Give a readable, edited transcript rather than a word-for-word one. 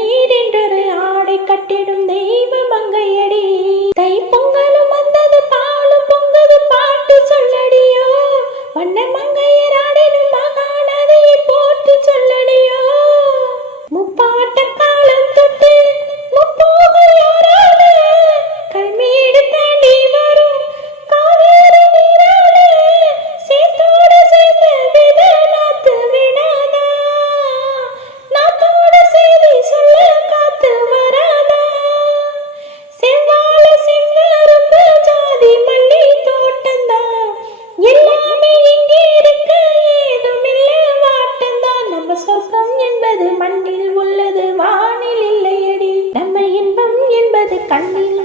நீர் என்றொரு ஆடை கட்டிடும் தெய்வ மங்கையடி. தை பொங்கலும் வந்தது பாலும் பொங்கது பாட்டு சொல்லடியோ. வண்ண மங்கையர் ஆடிடும் மகாநதியை போட்டு சொல்லடியோ. முப்பாட்ட காலம் தொட்டு முப்போகம் யாரால கல்மேடு தாண்டி வரும் காவேரி நீரால சேத்தோடு சேர்ந்த வித நாத்து விடாதா. நாத்தோட செய்தி சொல்ல காத்து வராதா. செவ்வாழ செங்கரும்பு ஜாதி மல்லி தோட்டந்தான் எல்லாமே இங்கே இருக்க ஏதுமில்ல வாட்டந்தான். நம்ம சொர்க்கம் என்பது மண்ணில் உள்ளது வானில் இல்லையடி. நம்ம இன்பம் என்பது கண்ணில்